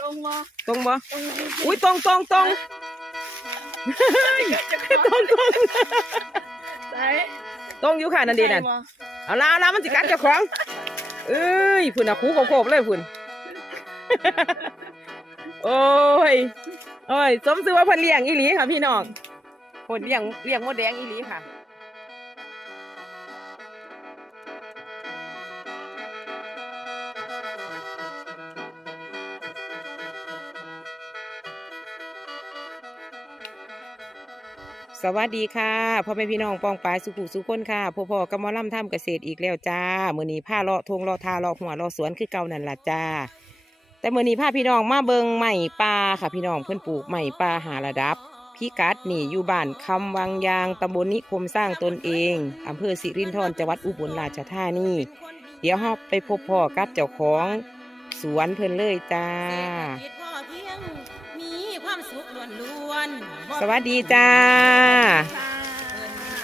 ตรงบ่ตรงบ่ตรงอุ้ยตรงตรงตรงตรงตรงใส่ตรงอยู่ค่ะนั่นดีนั่นใส่บ่เอาละเอาละมันสิกัดเจ้าของเอ้ยพุ่นน่ะคูโคบๆเลยพุ่นโอ้ยโอ้ยสมซื่อว่าเพิ่นเลี้ยงอีหลีค่ะพี่น้องเพิ่นเลี้ยงเลี้ยงมดแดงอีหลีค่ะ สวัสดีค่ะพ่อแม่พี่น้องปองปายสุขุสุขคนค่ะพ่อพ่อกำมอล่ำทำเกษตรอีกแล้วจ้ามือนี้ผ้าเลาะทงเลาะทาเลาะหัวเลาะสวนคือเก่านั่นล่ะจ้า แต่มือนี้พาพี่น้องมาเบิงใหม่ปลาค่ะพี่น้องเพื่อนปลูกใหม่ปลาหาระดับพี่กัดนี่อยู่บ้านคำวังยางตำบลนิคมสร้างตนเองอำเภอสิรินธรจังหวัดอุบลราชธานีเดี๋ยวเราไปพบพ่อกับเจ้าของสวนเพิ่นเลยจ้า สวัสดีจ้า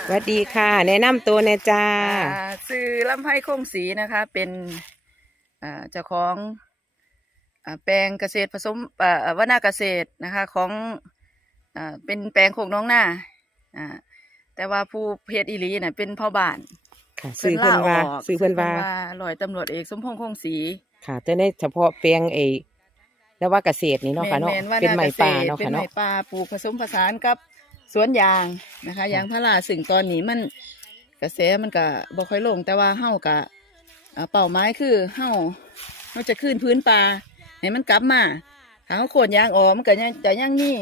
สวัสดีค่ะ แนะนำตัวแน่จ้าอ่าซื้อลำไผ่คงสีนะคะ เป็นอ่าเจ้าของอ่าแปลงเกษตรผสมอ่าวนาเกษตรนะคะของอ่าเป็นแปลงโคกน้องหน้าอ่าแต่ว่าผู้เพจอีหลีน่ะเป็นพ่อบ้านค่ะซื้อเพิ่นว่าลกซื้อเพิ่นว่าลอยตำรวจเอกสมพงษ์คงศรีค่ะจะในเฉพาะแปลงเอ แล้วว่าเกษตรนี่เนาะค่ะเนาะแม่ๆว่าเป็นไหมป่ากษตรเนาะเป็นค่ะไหมเนาะป่าปลูกผสมผสานกับสวนยางนะคะยางพาราซึ่งตอนนี้มันกระแสมันก็บ่ค่อยลง แต่ว่าเฮากะเป้าหมายคือเฮาเฮาจะคืนพื้นป่าให้มันกลับมาถ้าเฮาโค่นยางออกมันก็ยังจะยังนี่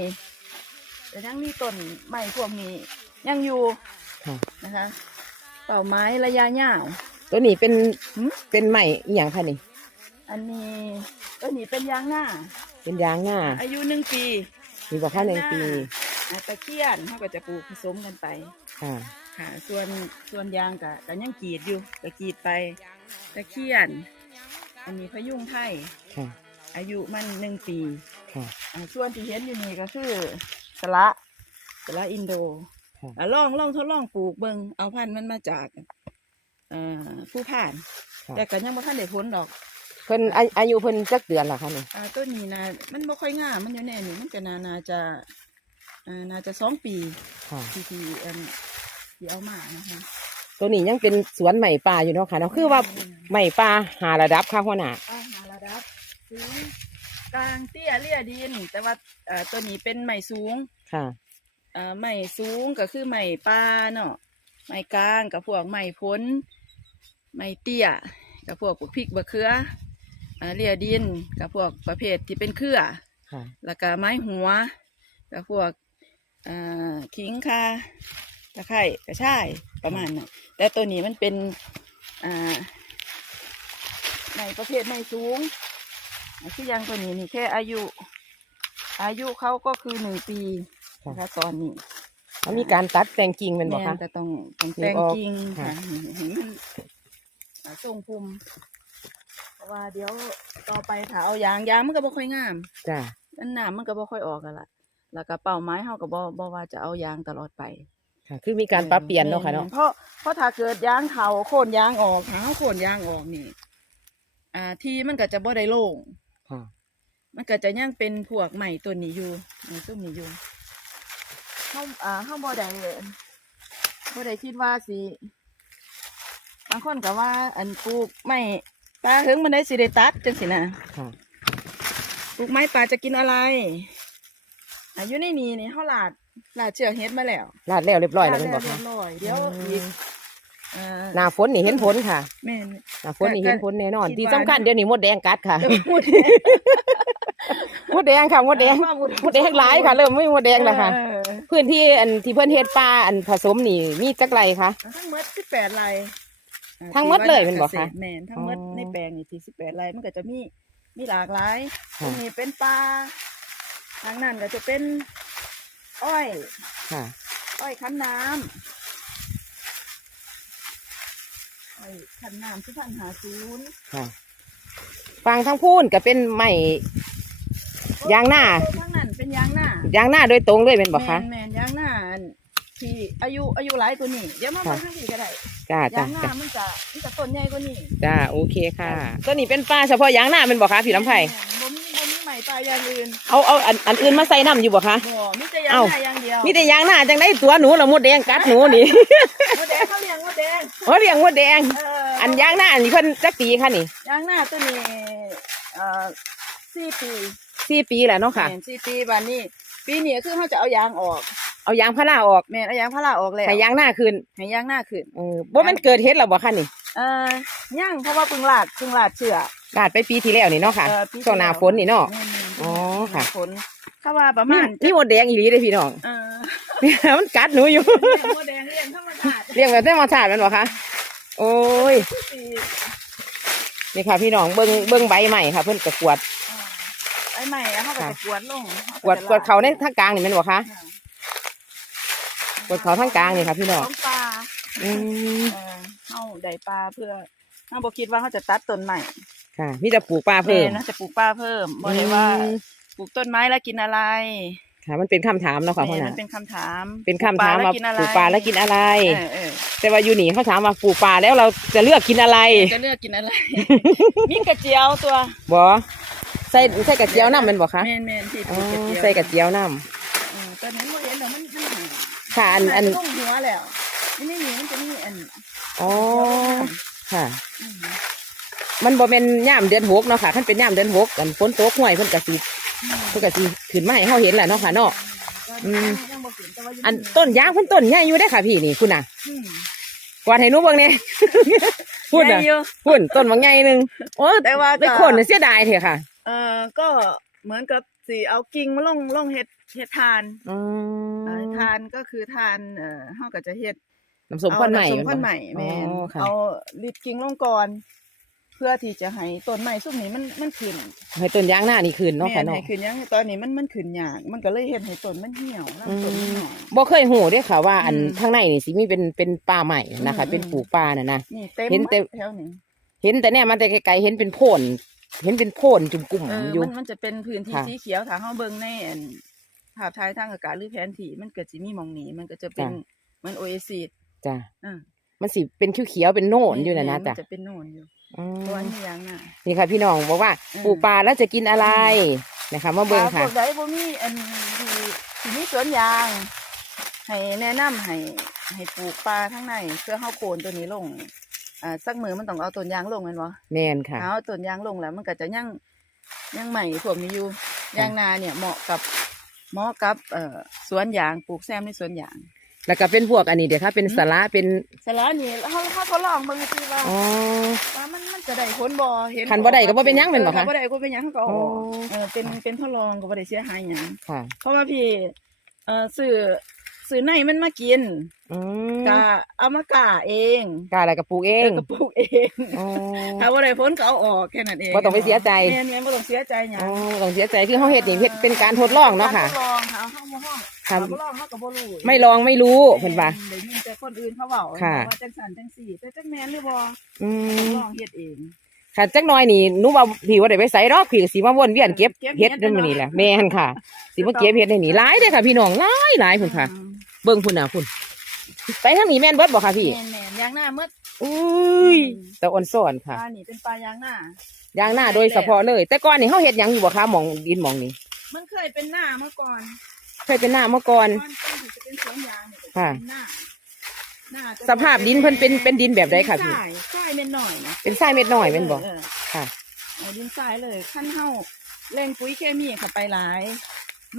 จะยังมีต้นไม้พวกนี้ยังอยู่ค่ะนะคะ เป้าหมายระยะยาวตัวนี้เป็นหืมเป็นไหมอหย่างค่ะนี่ อันนี้ต้นนี้เป็นยางหน้า เป็นยางหน้า อายุหนึ่งปีมีบอกค่าหนึ่งปีอ่าตะเคียนเขาก็จะปลูกผสมกันไป ค่ะ ค่ะ ส่วนส่วนยางก็ก็ยังกรีดอยู่ก็กรีดไป ตะเคียน อันนี้พยุงไทย ค่ะ อายุมันหนึ่งปีค่ะ อ่าส่วนที่เห็นอยู่นี่ก็คือสละสละอินโดค่ะ อ่าลองลองทดลองปลูกเบิงเอาพันธุ์มันมาจากเอ่อผู้ผ่าน ค่ะ แต่ก็ยังบ่ทันได้ผลดอกเพิ่นอาอายุเพิ่นจักเดือนเหรอคะนี่อ่าต้นนี้นะมันบ่ค่อยงามมันอยู่แน่นี่มันก็น่าน่าจะอ่าน่าจะสองปีค่ะที่ที่อันที่เอามานะคะตัวนี้ยังเป็นสวนไหมป่าอยู่เนาะค่ะเนาะคือว่าไหมป่าหาระดับค่ะหัวหน้าอาหาระดับสูงกลางเตี้ยเลี่ยดิน แต่ว่าเอ่อตัวนี้เป็นไม้สูงค่ะเอ่อไม้สูงก็คือไม้ป่าเนาะไม้กลางกับพวกไม้พ้นไม้เตี้ยกับพวกพริกบะเขือ อ่าเลี่ยดินกับพวกประเภทที่เป็นเครือค่ะแล้วก็ไม้หัวกับพวกอ่าขิงคาตะไคร่กระชายประมาณนั้นแต่ตัวนี้มันเป็นอ่าในประเภทไม้สูงอ่าคืออยังตัวนี้นี่แค่อายุ อายุเขาก็คือหนึ่งปีนะคะตอนนี้แล้วมีการตัดแต่งกิ่งเป็นบ่แม่คะนแต่ต้องต้องถึงแปลงออกจริงค่ะค่ะเห็นมันอ่าทรงภูมิเพราะ ว่าเดี๋ยวต่อไปถ้าเอายางยางมันก็บ่ค่อยงามจ้าอันน้ำมันก็บ่ค่อยออกกันละแล้วก็เป้าหมายเฮาก็บ่บ่ว่าจะเอายางตลอดไปค่ะ คือมีการปรับเปลี่ยนเนาะค่ะเนาะเพราะเพราะถ้าเกิดยางเถาโค่นยางออกหาเฮาโค่นยางออกนี่ อ่า ที่มันก็จะบ่ได้โล่งค่ะมันก็จะยังเป็นพวกใหม่ตัวนี้อยู่ใหม่ต้นนี้อยู่เฮาอ่าเฮาบ่ได้บ่ได้คิดว่าสิบางคนก็ว่าอันปลูกไม้ ปลาถึงมันได้สิได้ตัดจังสินะค่ะปลูกไม้ป่าจะกินอะไรอายุในนี้นี่เขาหลาดหลาดเชือกเฮ็ดมาแล้วลาดแล้วเรียบร้อยแล้วเป็นบ่เรีคะยบร้อยเดี๋ยวอืมอีกอ่าหน้าฝนนี่เห็นผลค่ะ แม่น หน้าฝนนี่เห็นผลแน่นอน คิดว่า ที่สำคัญเดี๋ยวนี้มดแดงกัดค่ะ พูดมดแดงค่ะมดแดงมดแดงหลายค่ะ เริ่มไม่มีมดแดงแล้วค่ะ เออพื้นที่อันที่เพิ่นเฮ็ดปลาอันผสมนี่มีจักไรคะทั้งหมดสิบแปดไร่อ่า ทั้งหมดเลยเป็นบ่คะกษตรแม่นทั้งหมดอ๋อในแปลงนี่ที่สิบแปดไร่มันก็จะมีมีหลากหลายตค่ะรงนี้เป็นปลาทางนั้นก็จะเป็นอ้อย ค่ะ อ้อยคั้นน้ำอ้อยคั้นน้ำที่พันหาศูนย์ค่ะฟังทั้งพูนก็เป็นไม้ยางหน้าทั้งนั้นเป็นยางหน้ายางหน้าโดยตรงเลยเป็นบ่แมคะนแมนยางหน้าอัน ที่อายุอายุหลายกว่านี้เดี๋ยวมาค่ะเบิ่งทางนี้ก็ได้จ้าจ้ายางหน้าจ้ามันจะมันจะต้นใหญ่กว่านี้จ้าโอเคค่ะตัวนี้เป็นปลาเฉพาะยางหน้าเป็นบ่คะพี่ลำไผ่บ่มีบ่ปลาอย่างอื่นเอาเอาอันอันอื่นมาใส่น้ำอยู่บ่คะ บ่มีแต่ยางเอ้า หน้าอย่างเดียวมีแต่ยางหน้าจังได้ตัวหนูละมดแดงกัดหนูนี่ มดแดงเขาเลี้ยงมดแดงโอ้เลี้ยงมดแดง เอันยางหน้าอันนี้เพิ่นจักปีค่ะนี่ยางหน้าตัวนี้เอ่อสี่ปีสี่ปีแล้วเนาะค่ะ แม่นสี่ปีบานนี้ ปีนี้คือเขาจะเอายางออก เอายางพาราออกแม่นเอายางพาราออกแล้วให้ยางหน้าคืนให้ยางหน้าขึ้นเออบ่แมันเกิดเฮ็ดแล้วบ่คะนี่เอ่อย่างเพราะว่าเพิ่งลาดเพิ่งลาดเชือกลาดไปปีที่แล้วนี่เนาะค่ะเอ่อปีที่ช่วงหน้าฝนนี่เนาะ แม่นๆอ๋อค่ะ ฝนถ้าว่าประมีมาณมีมดแดงอีหลีเลยพี่น้อง เออมันกัดหนูอยู่เลี้ยงมดแดงเลี้ยงธรรมชาติเรียกแบบธรรมชาติแมันบ่คะโอ้ยปีนี่ค่ะพี่น้องเบิ่งเบิ่งใบใหม่ค่ะ เพิ่นกระกวดอ่าไอ้ใหม่อะเขาก็จะกวดลงกวดกวดเขาในทางกลางนี่แม่นบ่คะ กวดเขาทางกลางนี่ค่ะพี่น้องของปลาอืมเออเฮาได้ปลาเพื่อเฮาบ่คิดว่าเขาจะตัดต้นใหม่ค่ะมีแต่ปลูกปลาเพิ่มแนะจะปลูกปลาเพิ่มบ่ได้ว่าอืมปลูกต้นไม้แล้วกินอะไรค่ะ มันเป็นคำถามเนาะค่ะพ่อแม่น่ะมันเป็นคำถามเป็นคำถามว่าปลูกปลาแล้วกินอะไร เออเออแต่ว่าอยู่นี่เขาถามว่าปลูกปลาแล้วเราจะเลือกกินอะไรจะเลือกกินอะไร มีกระเจียวตัวบ่ใส่ใส่กระเจียวน้ำแมันบ่คะแม่นแม่นที่ปอ๋ลูอกกระเจียวใส่กระเจียวน้เออตอนนี้บ่เค่ะอันอันมัลงหัวแล้วนี่ไม่มีมันจะมีอันอ๋อค่ะอืมมันบ่แม่นย่ามเดือนหกเนาะค่ะคันเป็นย่ามเดือนหกกันฝนตกห่วยเพิ่นก็สิเพิ่นก็สิขึ้นมาให้เฮาเห็นแหละเนาะค่ะเนาะอืมยังบ่เห็นแต่ว่ายู่อันต้นยางเพิ่นต้นใหญ่อยู่ได้อค่ะ พี่นี่คุณน่ะอืมกวาดให้หนูเบิ่งแหน่พูดใหญ่น่ะอยู่พูดต้นบางใหญ่หนึงโอ้แต่ว่าก็ได้คนน่ะเสียดายเถอะค่ะ เออก็เหมือนกับสีเอากิ่งมาลงลงเห็ดเห็ดทานอืเอ่อม ทานก็คือทานเอ่อเฮาก็จะเฮ็ดน้ำส้มพ่นใหม่เอาน้ำส้มพ่นใหม่แม่นอ๋อค่ะเอาลิดกิ่งลงก่อนเพื่อที่จะให้ต้นใหม่ซุ่มนี้มันมันขึ้นให้ต้นยางหน้านี่คืนเนาะแม่ค่ะนเนาะให้ขึ้นยังตอนนี้มันมันขึ้นยากมันก็เลยเฮ็ดให้ต้นมันเหี่ยวอืลำต้นมันมหน่อย บ่เคยหูเด้อค่ะว่าอันอืมข้างในนี่สิมีเป็นเป็นป่าใหม่นะคะ อืม เป็นปลูกป่าน่ะนะ นี่เต็มเห็นแต่หมดแถวนี้เห็นแต่เนี่ยมันแต่ไกลๆเห็นเป็นโพ่นเห็นเป็นโพ่นจุ่มกลุ่มเอออยู่ มันมันจะเป็นพื้นที่ค่ะ สีเขียวถ้าเฮาเบิ่งในอันภาพถ่ายทางอากาศหรือแผนที่มันก็สิมีหมองนี้มันก็จะเป็นจ้ะเหมือนโอเอซิสจ้ะอ่ามันสิเป็นเขียวๆเป็นโน่นอยู่น่ะนะมัจ้ะจะเป็นโน่นอยู่อืมเพราะว่านี่ยังน่ะนี่ค่ะ พี่น้องบอกว่าอืมปลูกป่าแล้วจะกินอะไรนะคะมาเบิ่งปลาค่ะพวกใดบ่มีอันที่ที่มีสวนยาง ให้แนะนำให้ให้ปลูกปลาทั้งในเพื่อเฮาโคนตัวนี้ลงอ่าสักมือมันต้องเอาต้นยางลงแม่นบ่แม่นค่ะเอาต้นยางลงแล้ว มันก็จะยังยังใหม่พวกนี้อยู่ยางนาเนี่ยเหมาะกับ เหมาะกับเอ่อสวนยางปลูกแซมในสวนยางแล้วก็เป็นพวกอันนี้เดี๋ยวค่ะเป็นอืมสาระเป็นเสร็จแล้วนี่เฮาเฮาทดลองเบิ่งซิว่าอ๋อ ว่ามันมันจะได้ผลบ่เห็นคันบ่ได้ก็บ่เป็นหยังแม่นบ่คะเออคันบ่ได้ก็บ่เป็นหยังเขาก็เอาออกอ๋อ เออเป็นเป็นทดลองก็บ่ได้เสียหายหยังค่ะ เพราะว่าพี่เออซื้อ ซื้อในมันมากินอืมกะเอามากะเองกล้าอะไรกับปลูกเอเองก็ปลูกเองอ๋อ ถ้าว่าได้ผลก็เอาออกแค่นั้นเองบ่ต้องไปเสียใจ แม่นแม่นบ่ต้องเสียใจหยังอ๋อต้องเสียใจคือเฮาเฮ็ดนี่เฮ็ดเป็นการทดลองเนาะค่ะกรทดลองค่ะเฮาบ่ห้องครับถ้าบ่ลองเฮาก็บ่รู้ไม่ลองไม่รู้เพิ่นว่าได้ยินแต่คนอื่นเขาเว้าค่ะ ว่าจังซั่นจังซี่แต่จักแม่นหรือบ่อืมลองเฮ็ดเอง ค่ะจักหน่อยนี่หนูว่าพี่ว่าได้ไปใส่ดอกพี่ก็สิมาวนเวียนเก็บเก็บเห็เฮ็ดดเด้นั่อนเนาะมื้อนี้แหละแม่นค่ะ สิมาเก็บเฮ็ดในนี่หลายเด้อค่ะ พี่น้องหลายหลายพุ่นค่ะ อืม เบิ่งพุ่นน่ะพุ่นไปทางนี้แม่นเบิดบ่ค่ะพี่แม่นแม่นยางหน้าหมดอุ้ยแต่อ่อนซ่อนปค่ะ ลานี่เป็นปลายางหน้า ยางหน้าโดยเฉพาะเลย แต่ก่อนนี่เฮาเฮ็ดหยังอยู่บ่คะหมองดินหมองนี้มันเคยเป็นหน้าเมื่อก่อนเคยเป็นหน้ามาก่อน ก่อนก่อนที่จะเป็นสวนยางเนี่ยค่ะ เป็นหน้าหน้าจะสภาพดินเพิ่นเป็นเป็นดินแบบใดค่ะพี่ ทรายทรายเม็ดหน่อยนะเป็นทรายเม็ดน้อยแม่นบ่ เออค่ะ เอาดินทรายเลยขั้นเฮาแรงปุ๋ยเคมีเข้าไปหลาย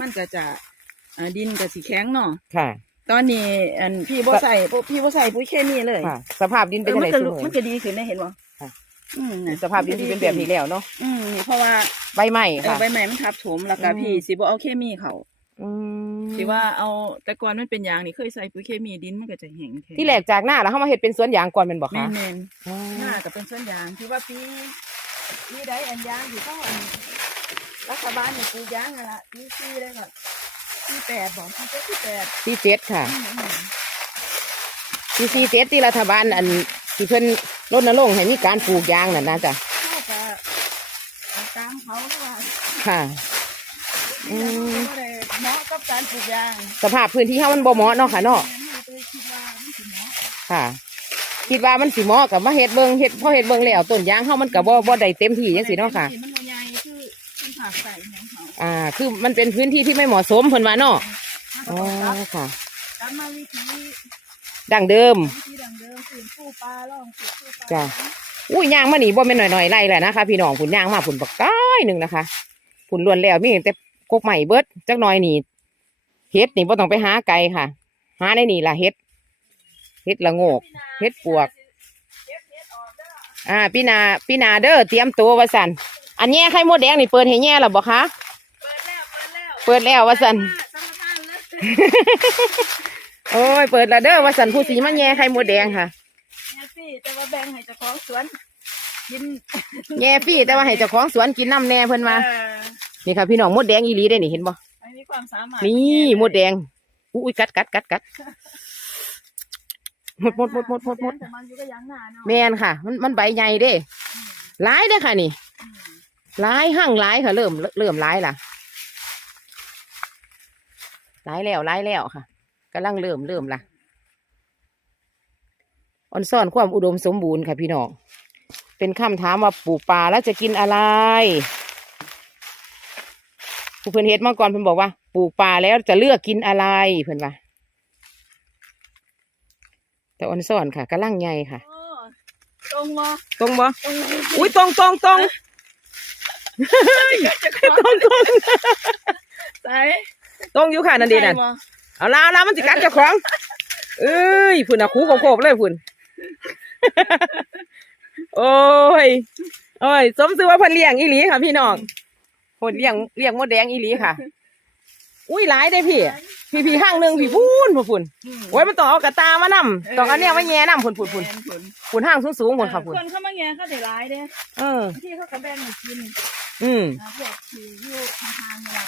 มันก็จะอ่าดินก็สิแข็งเนาะค่ะ ตอนนี้อันพี่บ่ใส่พี่บ่ใส่ปุ๋ยเคมีเลยค่ะ สภาพดินเอเป็นอจังมัได๋ก็ซุลุมื้อมันก็ดีขึ้นได้เห็นบ่ค่ะ อืมน่ะสภาพดินที่เป็นแบบนี้แล้วเนาะอืมนี่เพราะว่าใบไม้เออค่ะ ใบไม้มันทับถมแล้วก็อืม พี่สิบ่เอาเคมีเขาอืมสิว่าเอาแต่ก่อนมันเป็นยางนี่เคยใส่ปุ๋ยเคมีดินมันก็จะแห้งแท้ที่แรกจากหน้าแล้วเฮามาเฮ็ดเป็นสวนยางก่อนแม่นบ่แม่คะนแม่นอ๋อหน้าก็เป็นสวนยางที่ว่าปีปีใดอันยางที่เขาอันรัฐบาลเนี่ยปลูกยางนั่นล่ะปีสี่เลยก็ ปีแปดบอกปีเจ็ดปีแปดที่เจ็ดค่ะอืมอืมที่ที่เจ็ดที่รัฐบาลอันที่เพิ่นรณรงค์ให้มีการปลูกยางนั่นนะจ๊ะเขาก็เอาตามเขาหรือว่าค่ะ อือืมมก็เลยเหมาะกับการปลูกยางสภาพพื้นที่เฮามันบ่เหมาะเนาะค่ะเนาะแม่นเลยคิดว่ามันสิเหมาะค่ะ คิดว่ามันสิเหมาะกับมาเฮ็ดเบิ่งเฮ็ดพอเฮ็ดเบิ่งแล้วต้นยางเฮามันก็บ่บ่ได้เต็มที่จังซี่เนาะค่ะ มันบ่ใหญ่คือมันผักใส่ของเขา อ่า คือมันเป็นพื้นที่ที่ไม่เหมาะสมเพิ่นว่าเนาะอ๋อค่ะกลับมาวิธีดังเดิมวิธีดังเดิมฝืนผู้ปลาล่องฝืนผู้ปลาจ้ะอุ้ยย่างมาหนีบ่แม่นหน่อยๆไล่แหละนะคะ พี่น้องผุนย่างมาผุนบักก้อยหนึ่งนะคะผุนล้วนแล้วมีแต่กกใหม่เบิดจักหน่อยนี่เฮ็ดนี่บ่ต้องไปหาไกลค่ะ หาในนี่ล่ะเฮ็ดเฮ็ดละโงกเฮ็ดปวก อ่าพี่นาพี่นาเด้อเตรียมตัวว่าสันอันแย่ไข่มดแดงนี่เปิดให้แย่แล้วบ่คะ เปิดแล้วเปิดแล้วเปิดแล้วว่าสันสมภารเลยโอ้ยเปิดและเด้อว่าสันผู้สีมาแย่ไข่มดแดงค่ะเนี่ยสิแต่ว่าแบ่งให้เจ้าของสวนกินแย่พี่แต่ว่าให้เจ้าของสวนกินน้ำแน่เพิ่นมาเออนี่ค่ะพี่น้องมดแดงอีหลีได้นี่เห็นบ่ไม่มีความสามารถนี่มดแดงอุ้ยกัดกัดกัดกัดหมดหมดหมดหมดหมดหมดแต่มันอยู่ก็ยังหน้าเนาะแมนค่ะ มันมันใบใหญ่เด้หลายเด้อค่ะนี่อืมหลายหั่งหลายค่ะ เริ่มเริ่มหลายล่ะ หลายแล้วหลายแล้วค่ะกำลังเริ่มเริ่มล่ะออนซ่อนความอุดมสมบูรณ์ค่ะพี่น้อง เป็นคำถามว่าปลูกป่าแล้วจะกินอะไร ผู้เพิ่นเฮ็ดมาก่อนเพิ่นบอกว่า ปลูกป่าแล้วจะเลือกกินอะไรเพิ่นว่าแต่ออนซ่อนค่ะกำลังใหญ่ค่ะโอ้ตรงบ่ตรงบ่ตรงอุ้ยตรงตรงตรงตรงตรงใส่ ตรงอยู่ค่ะนั่นดีนั่นใส่บ่เอาละเอาละมันสิกัดเจ้าของเอ้ยพุ่นอะคูโคบๆเลยพุ่นโอ้ยโอ้ยสมซื้อว่าเพิ่นเลี้ยงอีหลีค่ะพี่น้องเพิ่นเลี้ยงเลี้ยงมดแดงอีหลีค่ะ อุ้ยหลายได้พี่พี่พี่ห้างหนึ่งพี่พูนพุ่นพุ่นอืมโอ้ยมันต้องเอากระตามานำต้องเอาเนี่ยมาแย่นำพุ่นพุ่นพุ่นแม่ผลพุ่นห้างสูงๆพุ่นค่ะพุ่นคนเข้ามาแง่เขาได้หลายเด้เออที่เขาก็แบ่งให้กิน อืมนะพวกที่อยู่ทางๆเนี่ย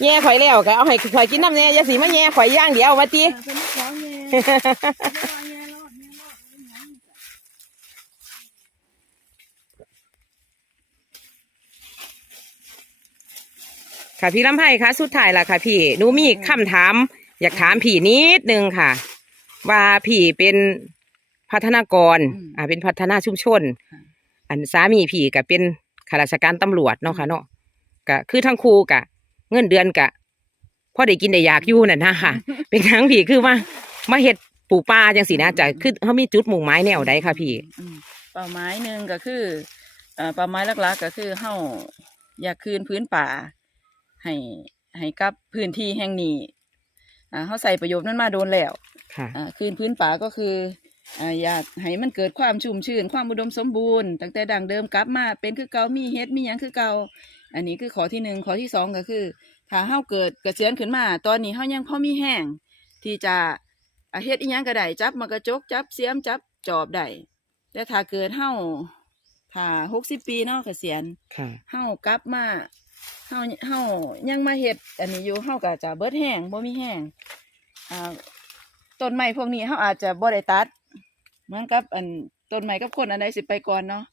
แย่ข่อยแล้วก็เอาให้ข่อยกินน้ำแน่อย่าสิมาแย่ข่อยอย่างเดียวว่าติเออเป็นของแง่ไม่ว่าแง่รอดแง่รอดแง่หยังค่ะพี่ลำไพคะสุดท้ายล่ะค่ะ พี่หนูมีคำถาม อยากถามพี่นิดนึงค่ะ ว่าพี่เป็นพัฒนากรอ่าเป็นพัฒนาชุมชน อันสามีพี่ก็เป็นข้าราชการตำรวจเนาะค่ะเนาะก็คือทั้งคู่กะ เงินเดือนกะพอได้กินได้อยากอยู่นั่นนะค่ะ เป็นทั้งพี่คือว่ามาเฮ็ดปลูกป่าจังสีนะจะคือเขามีจุดมุ่งหมายแนวใดค่ะพี่อืมเป้าหมายหนึ่งก็คือเอ่อเป้าหมายหลักๆก็คือเฮาอยากคืนพื้นป่า ให้ให้กับพื้นที่แห่งนี้อ่าเฮาใส่ประโยชน์นั้นมาโดนแล้วค่ะ อ่าคืนพื้นป่าก็คือ อ่าอยากให้มันเกิดความชุ่มชื้นความอุดมสมบูรณ์ตั้งแต่ดังเดิมกลับมาเป็นคือเก่ามีเฮ็ดมีหยังคือเก่าอันนี้คือข้อที่หนึ่งข้อที่สองก็คือถ้าเฮาเกิดเกษียณขึ้นมา ตอนนี้เฮายังพอมีแห้งที่จะอ่าเฮ็ดอีหยังก็ได้จับมากระจกจับเสียมจับจอบได้แต่ถ้าเกิดเฮาถ้าหกสิบปีเนาะเกษียณค่ะเฮากลับมาเฮาเฮายังมาเฮ็ดอันนี้อยู่เฮาก็จะเบิดแห้งบ่มีแห้งอ่าต้นไม้พวกนี้เฮาอาจจะบ่ได้ตัด เหมือนกับอันต้นไม้กับคนอันใดสิไปก่อนเนาะ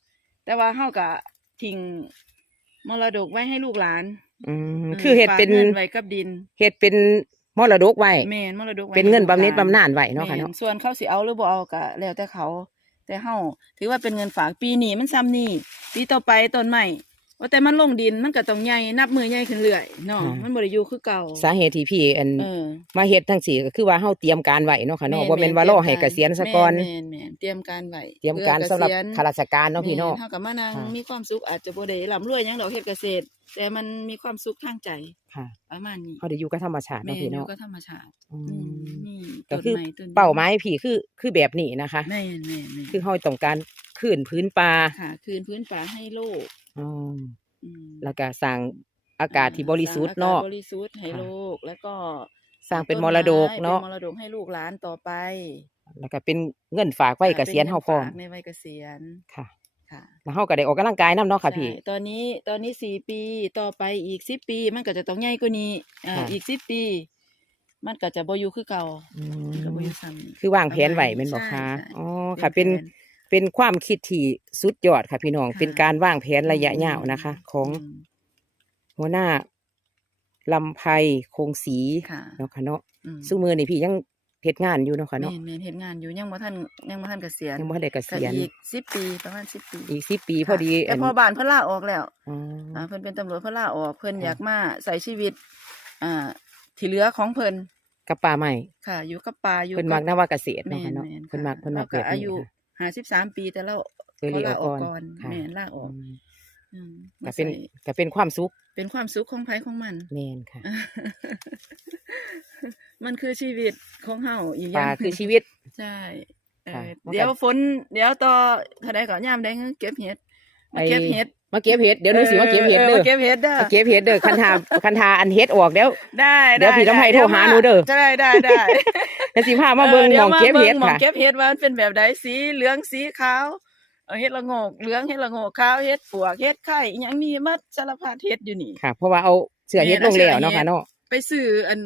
แต่ว่าเฮาก็ทิ้งมรดกไว้ให้ลูกหลานอืมคือเฮ็ดเป็นฝากงินไว้กับดินเฮ็ดเป็นมรดกไว้ แม่นมรดกไว้เป็นเงินบำเหน็จให้ลูกหลบำนาญไว้เนาะค่ะแม่เนาะส่วนเขาสิเอาหรือบ่เอาก็แล้วแต่เขา แต่เฮาถือว่าเป็นเงินฝากปีนี้มันซ้ำนี่ปีต่อไปต้นใหม่ ว่าแต่มันลงดินมันก็ต้องใหญ่นับมือใหญ่ขึ้นเรื่อยเนาะมันบ่ได้อยู่คือเก่าสาเหตุที่พี่อันเออมาเฮ็ดทั้งสี่ก็คือว่าเฮาเตรียมการไว้เนาะค่ะเนาะแม่นบ่แม่นว่าแม่นรอให้เกษียณซะก่อนแม่นแม่นเตรียมการไว้เตรียมการพื่อสำหรับเษียณข้าราชการเนาะพี่เนาะ แม่เฮาก็มานั่งค่ะ มีความสุขอาจจะบ่ได้ร่ำรวยหยังดอกเฮ็ดเกษตร แต่มันมีความสุขทางใจค่ะประมาณนี้เฮาได้อยู่กับธรรมชาติแม่เนาะพี่นอยู่เนาะ ก็ธรรมชาติอือืมมนี่ก็ต้นคือไม้ต้นนี้เป้าหมายพี่คือคือแบบนี้นะคะ แม่นแม่นแม่นคือเฮาต้องการคืนพื้นป่าค่ะ คืนพื้นป่าให้โลก อ๋ออืมแล้วก็สร้างอากาศที่บริสุทธิ์เนาะสร้งอากศบริสุทธิ์ให้ค่ะโลกแล้วก็สร้างเป็นต้มรดกเนาะป็มรดกให้ลูกหลานต่อไปแล้วก็เป็นเงินฝากไว้เกษียณเฮาพร้อมป็นงินฝกในวัยเกษียณค่ะ ค่ะ แล้วเฮาก็ได้ออกกำลังกายนํเนาะค่ะพี่ ใช่ตอนนี้ตอนนี้สี่ปีต่อไปอีกสิบปี มันก็จะต้องใหญ่กว่านี้อ่าค่ะ อีกสิบปี มันก็จะบ่อยู่คือเก่าอืมันก็บ่อมยู่ซ้ำคือวางแผนไว้แม่นบ่ใช่คะใช่อ๋อค่ะเป็นแผน เป็นความคิดที่สุดยอดค่ะพี่น้อง ค่ะ เป็นการวางแผนระยะยาวนะคะ ของมหัวหน้าลำไพคงศรีค่ะเนาะค่ะเนาะอืมสู้มือนี่พี่ยังเฮ็ดงานอยู่เนาะค่ะแม่เนาะนแม่นเฮ็ดงานอยู่ยังบ่ทันยังบ่ทันเกษียณยังบ่ทันได้เกก็ษียณอีก10ปีประมาณ10ปีอีกสิปีพอดีค่ะแต่พอบ้านเพิ่นลาออกแล้วอ๋ออ่าเพิ่นเป็นตำรวจเพิ่นลาออกเพิ่นค่ะ อยากมาใส่ชีวิตอ่าที่เหลือของเพิ่นกับป่าใหม่ค่ะ อยู่กับป่าอยู่เพิ่นมักนบวาเกษตรแม่เนาะค่ะนเนาะแม่นเพิ่นมักค่ะเพิ่นมักแล้วแบบอานี้ยุ ค่ะ 53ปีแต่เราเคยเรียกลาออกก่อนแม่นลาออกอืมอืมก็มาเป็นใส่ก็เป็นความสุขเป็นความสุขของไผของมัน แม่นค่ะ มันคือชีวิตของเฮาอีกอป่าย่างคือชีวิต ใช่เอค่ะอมันก็ เดี๋ยวฝนเดี๋ยวต่อถ้าได้ก็ยามได้เก็บเห็ด มาไอ้เก็บเห็ดมาเก็บเห็ดเดี๋ยวหนูสิมาเก็บเห็ดออเด้อมาเก็บเห็ดเด้อมาเก็บเห็ดเด้อคันทาคันทาอันเห็ดออกแล้วได้เดี๋ยวพี่ลำไพโทรหาหนูเด้อได้ได้ได้แล้วสิพามาเบิ่งหมองเก็บเห็ดหมองค่ะเก็บเห็ดว่ามันเป็นแบบใดสีเหลืองสีขาวเอาเห็ดละโงกเหลืองเห็ดละโงกขาวเห็ดปวกเห็ดไข่อิหยังมีหมัดสารพัดเห็ดอยู่นี่ค่ะ เพราะว่าเอาเสือเห็ดลงแล้วเนาะค่ะเนาะไปซื้ออัน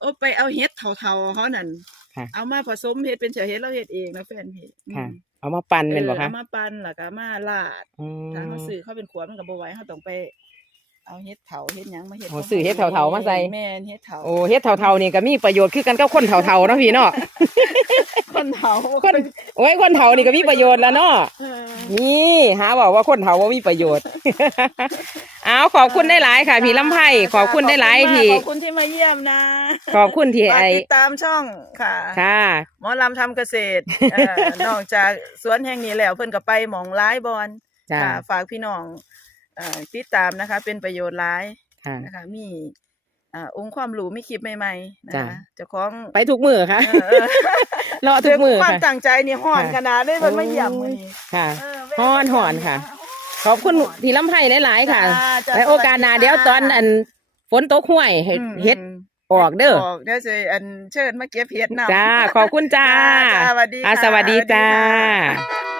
โอ้ไปเอาเห็ดเถาๆเขานั่นค่ะเอามาผสมเห็ดเป็นเฉาเห็ดแล้วเห็ดเองนะแฟนเพจค่ะอืม เอามาปั่นเป็นบ่เออคะเอามาปั่นแล้วก็มาลาดอืมถ้าเขาซื้อเขาเป็นขวดมันก็บ่ไหวเขาต้องไป เอาเห็ดเถาเห็ดหยังมาเห็ดโอ้ซื้อเห็ดเถาๆมาใส่แม่นเห็ดเถาโอ้เฮ็ดเท่าๆนี่ก็มีประโยชน์คือกันกับคนเท่าๆเนาะพี่เนาะคนเถาคนโอ้ยคนเท่านี่ก็มีประโยชน์แล้วเนาะเออนี่หาบอกว่าคนเฒ่าว่ามีประโยชน์ เอาขอบคุณได้หลายค่ะ พี่ลำไผ่ขอบคุณได้หลายขอบคุณมกที่ขอบคุณที่มาเยี่ยมนะขอบคุณที่ฝากไอติดตามช่องค่ะค่ะหมอลำทำเกษตรเอ่อนอกจากสวนแห่งนี้แล้วเพิ่นก็ไปหมองร้ายบอลจ้าค่ะฝากพี่น้องเอ่อติดตามนะคะ เป็นประโยชน์ร้ายค่ะนะคะ มีอ่าองค์ความรู้มีคลิปใหม่ๆนะจ้ะคะเจ้าของไปทุกมือค่ะเออเออรอทุกมือความค่ะตั้งใจนี่ฮ้อนค่ะขนาดได้เพิ่นมาเยี่ยมมื้อนี้ค่ะเออฮ้อนฮ้อนค่ะ ขอบคุณพี่ลำไผ่หลายๆค่ะจ้าจ้าไว้โอกาสหน้าสวัสเดี๋ยวตอนอันฝนตกห้วยให้อืมเฮ็ดอืมออกเด้อออกเดี๋ยวจะอันเชิญมาเก็บเห็ดนำจ้าขอบคุณจ้าจ้าสวัสดีอ่าค่ะ สวัสดีสวัสดีจ้าค่ะ